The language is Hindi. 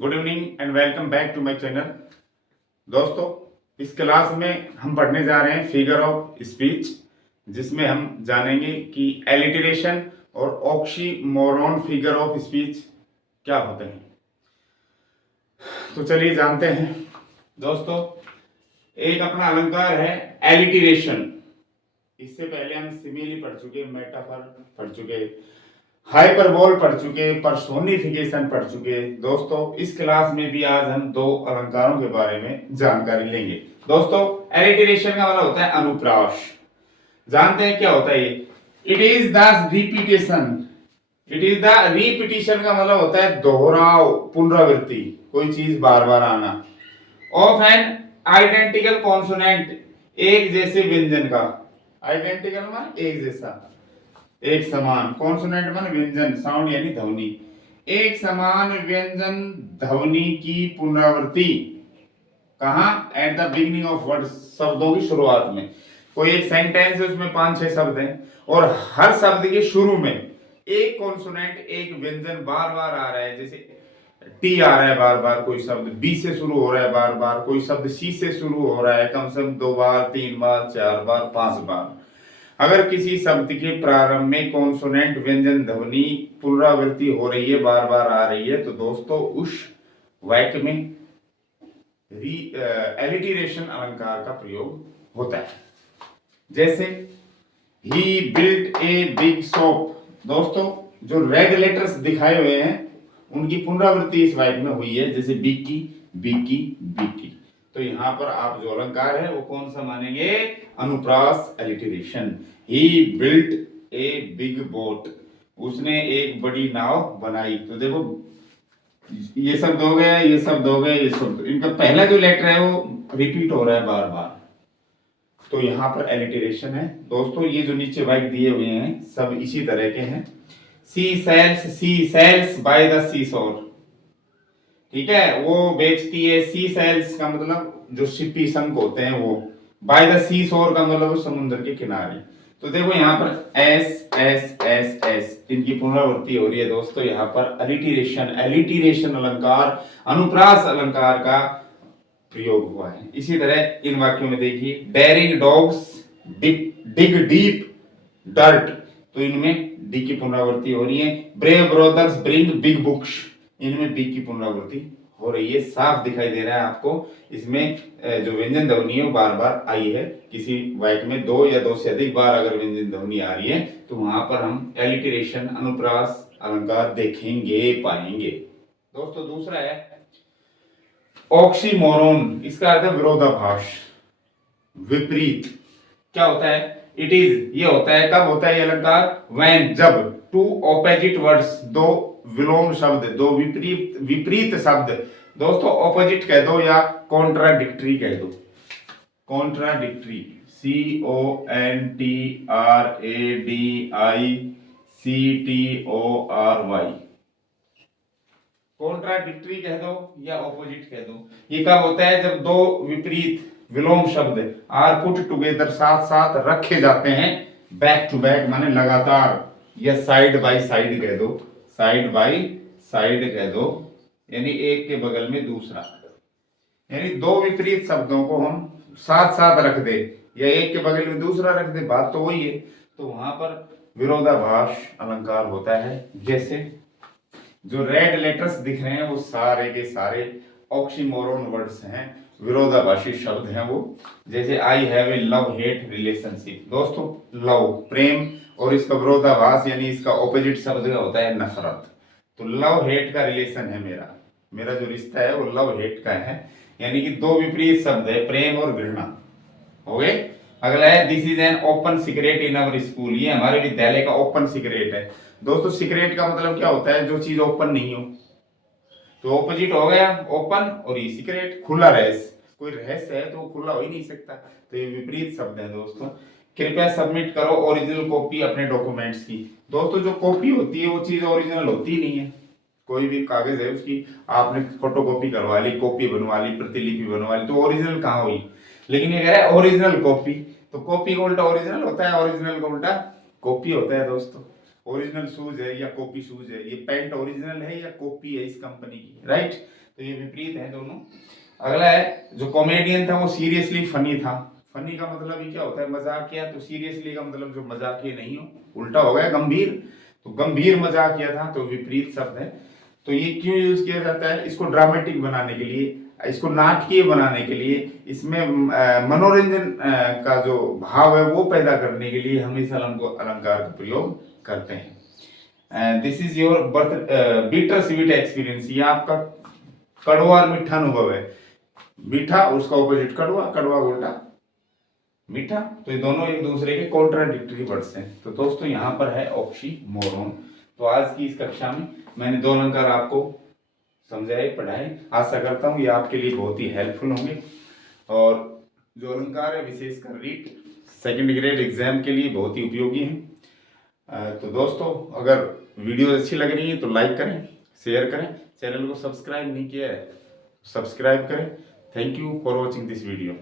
Good evening and welcome back to my channel. दोस्तों, इस क्लास में हम पढ़ने जा रहे हैं फिगर ऑफ स्पीच, जिसमें हम जानेंगे कि एलिटरेशन और ऑक्सीमोरॉन फिगर ऑफ स्पीच क्या होते हैं। तो चलिए जानते हैं। दोस्तों, एक अपना अलंकार है एलिटरेशन। इससे पहले हम सिमिली पढ़ चुके, मेटाफर पढ़ चुके, हाइपरबोल पढ़ चुके, पर्सोनिफिकेशन पढ़ चुके। दोस्तों, इस क्लास में भी आज हम दो अलंकारों के बारे में जानकारी लेंगे। दोस्तों, एलिटरेशन का मतलब होता है अनुप्रास। जानते हैं क्या होता है ये? It is the repetition. It is the repetition का मतलब होता है दोहराव, पुनरावृत्ति, कोई चीज बार बार आना। ऑफ एन आइडेंटिकल कॉन्सोनेंट, एक जैसे व्यंजन का। आइडेंटिकल मान एक जैसा, एक समान। कॉन्सोनेंट मान व्यंजन, साउंड यानी ध्वनि। एक समान व्यंजन ध्वनि की पुनरावृत्ति कहां? At the beginning of word, शब्दों की शुरुआत में। कोई एक सेंटेंस है, उसमें 5-6 शब्द हैं और हर शब्द के शुरू में एक कॉन्सोनेंट, एक व्यंजन बार बार आ रहा है। जैसे टी आ रहा है बार बार, कोई शब्द बी से शुरू हो रहा है बार बार, कोई शब्द सी से शुरू हो रहा है कम से कम 2 बार, 3 बार, 4 बार, 5 बार। अगर किसी शब्द के प्रारंभ में कॉन्सोनेंट व्यंजन ध्वनि पुनरावृत्ति हो रही है, बार बार आ रही है, तो दोस्तों उस वाक्य में एलिटरेशन अलंकार का प्रयोग होता है। जैसे ही बिल्ट ए बिग शॉप। दोस्तों, जो रेड लेटर्स दिखाए हुए हैं उनकी पुनरावृत्ति इस वाक्य में हुई है। जैसे बिकी, बिकी, बिकी। तो यहाँ पर आप जो अलंकार है वो कौन सा मानेंगे? अनुप्रास, alliteration. He built a big boat, उसने एक बड़ी नाव बनाई। तो देखो, ये शब्द हो गया, ये शब्द हो गया, ये शब्द, इनका पहला जो लेटर है वो रिपीट हो रहा है बार बार, तो यहाँ पर एलिटरेशन है। दोस्तों, ये जो नीचे वाक्य दिए हुए हैं सब इसी तरह के हैं। सी सेल्स बाय द सी शोर। ठीक है, वो बेचती है। सी सेल्स का मतलब जो शिपी शंख होते हैं वो। बाय द सी शोर का मतलब समुद्र के किनारे। तो देखो यहाँ पर एस एस एस एस, इनकी पुनरावृत्ति हो रही है। दोस्तों, यहाँ पर एलिटरेशन अलंकार, अनुप्रास अलंकार का प्रयोग हुआ है। इसी तरह इन वाक्यों में देखिए, daring dogs dig deep dirt, तो इनमें डी की पुनरावृत्ति हो रही है। Brave brothers bring big books, इनमें बी की पुनरावृत्ति हो रही है। साफ दिखाई दे रहा है आपको, इसमें जो व्यंजन ध्वनि है वो बार बार आई है। किसी वाक्य में 2 या 2 से अधिक बार अगर व्यंजन ध्वनि आ रही है तो वहां पर हम एलिटरेशन, अनुप्रास अलंकार देखेंगे, पाएंगे। दोस्तों, दूसरा है ऑक्सीमोरॉन। इसका अर्थ है विरोधाभास, विपरीत। क्या होता है? इट इज, ये होता है, कब होता है ये अलंकार? व्हेन, जब, टू ऑपोजिट वर्ड्स, दो विलोम शब्द, दो विपरीत शब्द। दोस्तों, ऑपोजिट कह दो या कॉन्ट्राडिक्टरी कह दो। कॉन्ट्राडिक्टरी, CONTRADICTORY, कॉन्ट्राडिक्टरी कह दो या ऑपोजिट कह दो। ये कब होता है? जब दो विपरीत विलोम शब्द आर पुट टुगेदर, साथ साथ रखे जाते हैं, बैक टू बैक माने लगातार, या साइड बाय साइड कह दो, साइड बाय साइड कह दो, यानी एक के बगल में दूसरा। यानी दो विपरीत शब्दों को हम साथ साथ रख दे या एक के बगल में दूसरा रख दे, बात तो वही है। तो वहां पर विरोधाभास अलंकार होता है। जैसे जो रेड लेटर्स दिख रहे हैं वो सारे के सारे ऑक्सीमोरॉन वर्ड्स हैं, विरोधाभासी शब्द हैं वो। जैसे I have a love hate relationship. दोस्तों, लव प्रेम, और इसका विरोधाभास यानी इसका ऑपोजिट शब्द का होता है नफरत। तो लव हेट का रिलेशन है मेरा जो रिश्ता है वो लव हेट का है, यानी कि दो विपरीत शब्द है, प्रेम और घृणा। हो गए। अगला है this is an open secret in our school. ये हमारे विद्यालय का ओपन सीक्रेट है। दोस्तों, सीक्रेट का मतलब क्या होता है? जो चीज ओपन नहीं हो। तो ऑपोजिट हो गया ओपन, और ये सीक्रेट, खुला रहस्य। कोई रहस्य है तो वो खुला हो ही नहीं सकता, तो ये विपरीत शब्द है। दोस्तों, कृपया सबमिट करो ओरिजिनल कॉपी अपने डॉक्यूमेंट्स की। दोस्तों, जो कॉपी होती है वो चीज ओरिजिनल होती नहीं है। कोई भी कागज है उसकी आपने फोटो कॉपी करवा ली, कॉपी बनवा ली, प्रतिलिपि बनवा ली, तो ओरिजिनल कहाँ हुई? लेकिन ये कह रहा है ओरिजिनल कॉपी, तो कॉपी का उल्टा ओरिजिनल होता है, ओरिजिनल का उल्टा कॉपी होता है। दोस्तों, ओरिजिनल शूज है या कॉपी शूज है, ये पैंट ओरिजिनल है या कॉपी है इस कंपनी की, राइट? तो ये विपरीत है दोनों। अगला है जो कॉमेडियन था वो सीरियसली फनी था। फनी का मतलब ये क्या होता है, मजाकिया। तो सीरियसली का मतलब जो मजाकिया नहीं हो, उल्टा हो गया गंभीर। तो गंभीर मजाकिया था, तो विपरीत शब्द है। तो ये क्यों यूज किया जाता है, इसको ड्रामेटिक बनाने के लिए, इसको नाटकीय बनाने के लिए, इसमें मनोरंजन का जो भाव है वो पैदा करने के लिए हम इस अलंकार का प्रयोग करते हैं। This is your bitter sweet experience. ये आपका कड़वा और मीठा अनुभव है। मीठा उसका ऑपोजिट कड़वा, कड़वा उल्टा मीठा। तो ये दोनों एक दूसरे के कॉन्ट्राडिक्टरी वर्ड्स हैं। तो दोस्तों यहाँ पर है ऑक्सीमोरोन। तो आज की इस कक्षा में मैंने दो अलंकार आपको समझाए, पढ़ाए। आशा करता हूँ ये आपके लिए बहुत ही हेल्पफुल होंगे। और जो अलंकार है विशेषकर रीट सेकंड ग्रेड एग्जाम के लिए बहुत ही उपयोगी हैं। तो दोस्तों अगर वीडियो अच्छी लग रही है तो लाइक करें, शेयर करें। चैनल को सब्सक्राइब नहीं किया है सब्सक्राइब करें। Thank you for watching this video.